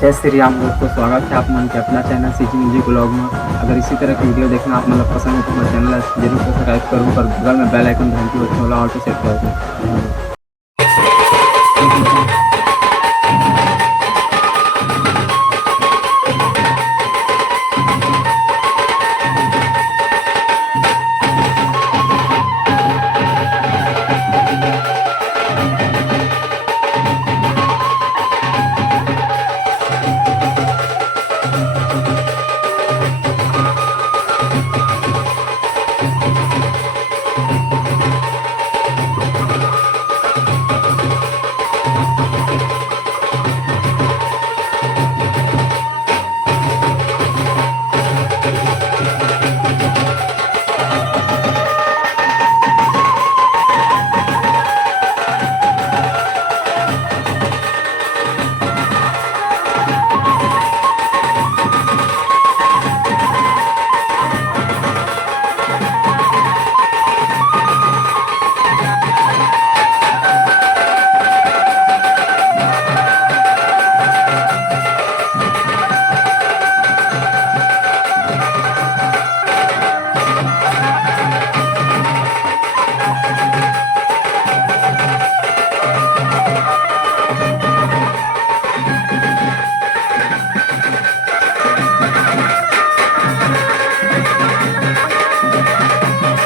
जय श्री राम दोस्तों, स्वागत है आप मन के अपना चैनल सीजी म्यूजिक ब्लॉग में। अगर इसी तरह की वीडियो देखना आप मतलब पसंद है तो हमारे चैनल जरूर सब्सक्राइब करूँ और बगल में बेल आइकन घंटी और छोला ऑटो सेट कर दूँ।